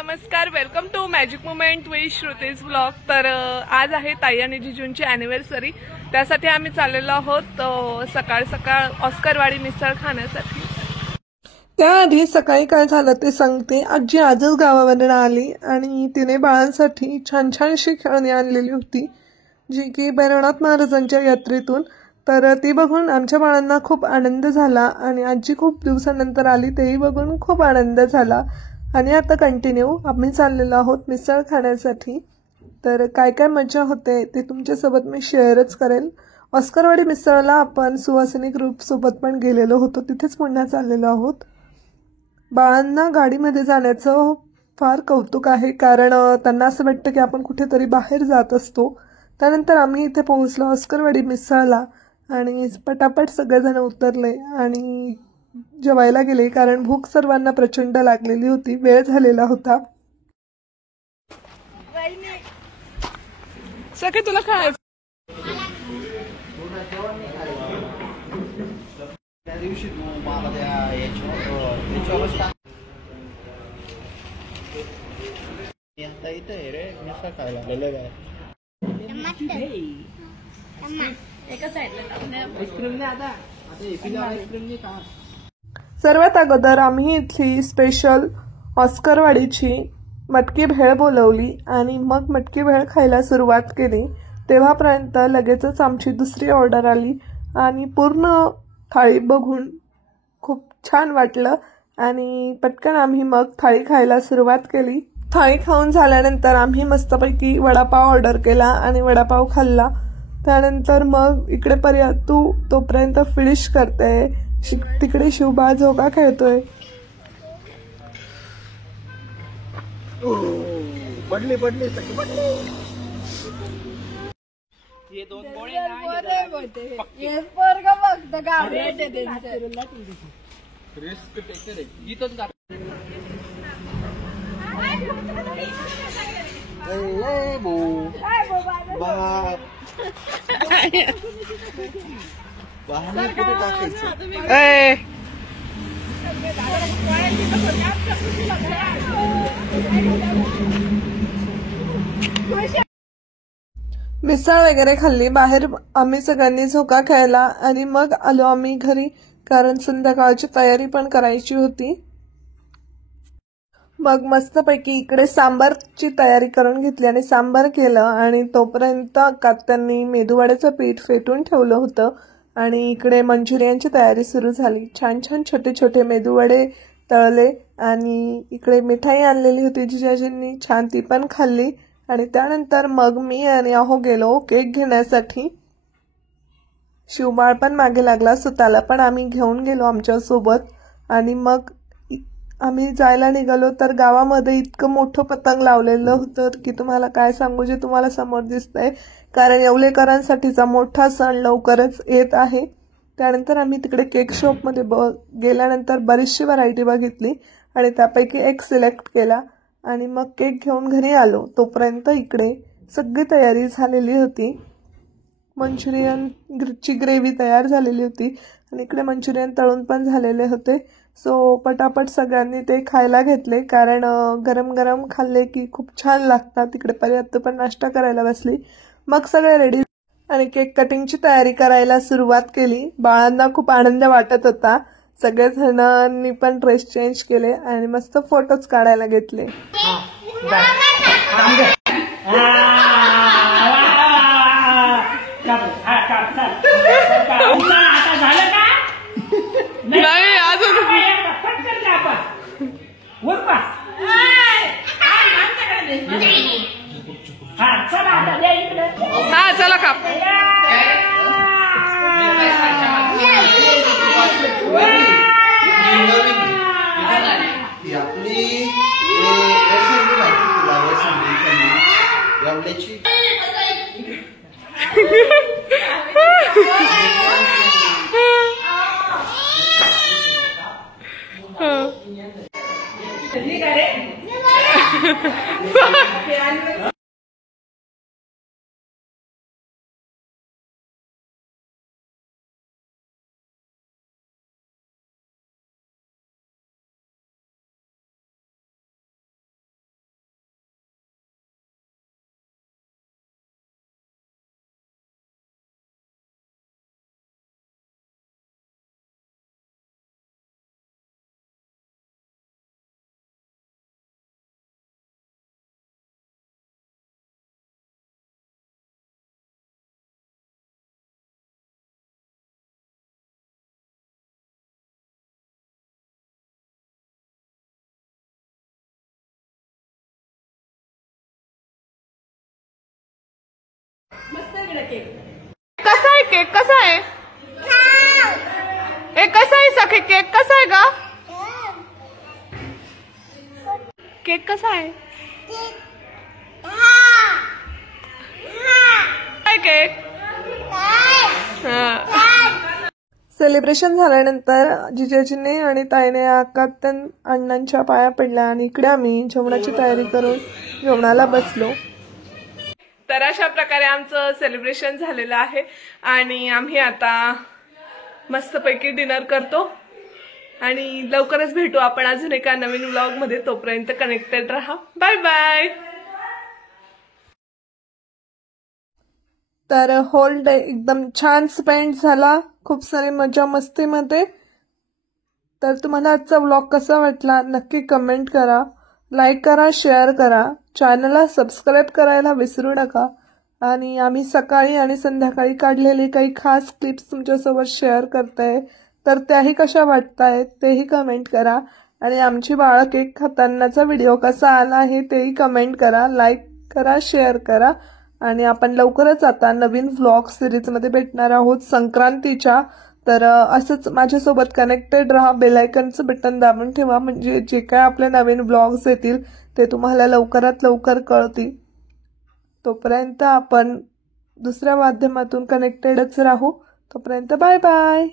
नमस्कार, welcome to magic moment with Shruti's blog. तर आज आहे ताई आणि जिजूंची अॅनिव्हर्सरी, त्यासाठी आम्ही चाललेलो आहोत सकाळ सकाळ ऑस्करवाडी मिसळ खाण्यासाठी। त्याआधी सकाळी काय झालं ते सांगते। आजी आजच गावावरून आली आणि तिने बाळांसाठी छान छानशी खेळणी आणलेली होती, जी की भैरवनाथ महाराजांच्या यात्रेतून। तर ती बघून आमच्या बाळांना खूप आनंद झाला आणि आजी खूप दिवसानंतर आली तेही बघून खूप आनंद झाला। आणि आता कंटिन्यू आम्ही चाललेलो आहोत मिसळ खाण्यासाठी। तर काय काय मजा होते ते तुमच्यासोबत मी शेअरच करेल। ऑस्करवाडी मिसळला आपण सुवासिनी ग्रुप सोबत पण गेलेलो होतो, तिथेच पुन्हा चाललेलो आहोत। बाळांना गाडीमध्ये जाण्याचं फार कौतुक आहे, कारण त्यांना असं वाटतं की आपण कुठेतरी बाहेर जात असतो। त्यानंतर आम्ही इथे पोहोचलो ऑस्करवाडी मिसळला आणि पटापट सगळेजण उतरले आणि जेवायला गेले, कारण भूक सर्वांना प्रचंड लागलेली होती, वेळ झालेला होता। सखे तुला खायचं? त्या दिवशी तू मला आता इथे रे मिसळ खायला आलेलो आहे। सर्वात अगोदर आम्ही इथली स्पेशल ऑस्करवाडीची मटकी भेळ बोलवली आणि मग मटकी भेळ खायला सुरुवात केली। तेव्हापर्यंत लगेचच आमची दुसरी ऑर्डर आली आणि पूर्ण थाळी बघून खूप छान वाटलं आणि पटकन आम्ही मग थाळी खायला सुरुवात केली। थाळी खाऊन झाल्यानंतर आम्ही मस्तपैकी वडापाव ऑर्डर केला आणि वडापाव खाल्ला। त्यानंतर मग इकडे तू तोपर्यंत फिनिश करते, तिकडे शिवबा झोका खेळतोय। पडली पडली सगळी पडली। ये दोन गोळे ये पोरगा फक्त गावरेट आहे त्यांचं, रिस्क टेकर आहे इथंच जा। ए बो बाप बाहेर कुठे टाकायचं? ए मिसळ वगैरे खाल्ली, बाहेर आम्ही सगळ्यांनी झोका खेळला आणि मग आलो आम्ही घरी, कारण संध्याकाळची तयारी पण करायची होती। मग मस्तपैकी इकडे सांबारची तयारी करून घेतली आणि सांबार केलं आणि तोपर्यंत त्यांनी मेदूवड्याचं पीठ फेटून ठेवलं होतं आणि इकडे मंचुरियनची तयारी सुरू झाली। छान छान छोटे छोटे मेदूवडे तळले आणि इकडे मिठाई आणलेली होती जिजाजींनी, छान ती पण खाल्ली आणि त्यानंतर मग मी आणि अहो गेलो केक घेण्यासाठी। शिवबाळ पण मागे लागला, सुताला पण आम्ही घेऊन गेलो आमच्या सोबत आणि मग आम्ही जायला निघालो तर गावामध्ये इतकं मोठं पतंग लावलेलं होतं की तुम्हाला काय सांगू, जे तुम्हाला समोर दिसतंय, कारण येवलेकरांसाठीचा मोठा सण लवकरच येत आहे। त्यानंतर आम्ही तिकडे केक शॉपमध्ये गेल्यानंतर बरीचशी व्हरायटी बघितली आणि त्यापैकी एक सिलेक्ट केला आणि मग केक घेऊन घरी आलो। तोपर्यंत इकडे सगळी तयारी झालेली होती, मंचुरियनची ग्रेव्ही तयार झालेली होती आणि इकडे मंचुरियन तळून पण झालेले होते। सो पटापट सगळ्यांनी ते खायला घेतले, कारण गरम गरम खाल्ले की खूप छान लागतात। तिकडे पर्यंत पण नाश्ता करायला बसली, मग सगळे रेडी आणि केक कटिंगची तयारी करायला सुरुवात केली। बाळांना खूप आनंद वाटत होता, सगळेजणांनी पण ड्रेस चेंज केले आणि मस्त फोटोज काढायला घेतले। नाही अजून हा चला का कसा आहे केक? कसा आहे? ए कसा आहे सखे केक? कसा आहे का केक? कसा आहे केक? सेलिब्रेशन झाल्यानंतर जिजाजीने आणि ताईने आकात्यान अण्णांच्या पाया पडल्या आणि इकडे आम्ही जेवणाची तयारी करून जेवणाला बसलो. तर अशा प्रकारे आमचं सेलिब्रेशन झालेलं आहे आणि आम्ही आता मस्तपैकी डिनर करतो आणि लवकरच भेटू आपण अजून एका नवीन व्लॉग मध्ये. तोपर्यंत कनेक्टेड राहा. Bye bye. तर होल डे एकदम छान स्पेंड झाला, खूप सारी मजा मस्तीमध्ये. तर तुम्हाला आजचा व्लॉग कसा वाटला नक्की कमेंट करा, लाईक करा, शेअर करा, चॅनलला सबस्क्राईब करायला विसरू नका. आणि आम्ही सकाळी आणि संध्याकाळी काढलेले काही खास क्लिप्स तुमच्यासोबत शेअर करते, तर त्याही कशा वाटतायत तेही कमेंट करा. आणि आमची बाळ केक खातानाचा व्हिडिओ कसा आला आहे तेही कमेंट करा, लाईक करा, शेअर करा. आणि आपण लवकरच आता नवीन व्लॉग सिरीजमध्ये भेटणार आहोत संक्रांतीच्या. तर असंच माझ्यासोबत कनेक्टेड राहा, बेल आयकॉनचं बटन दाबून ठेवा, म्हणजे जे काय आपले नवीन व्लॉग्स येतील ते तुम्हाला लवकरात लवकर कळतील. तोपर्यंत आपण दुसऱ्या माध्यमातून कनेक्टेडच राहू. तोपर्यंत बाय बाय.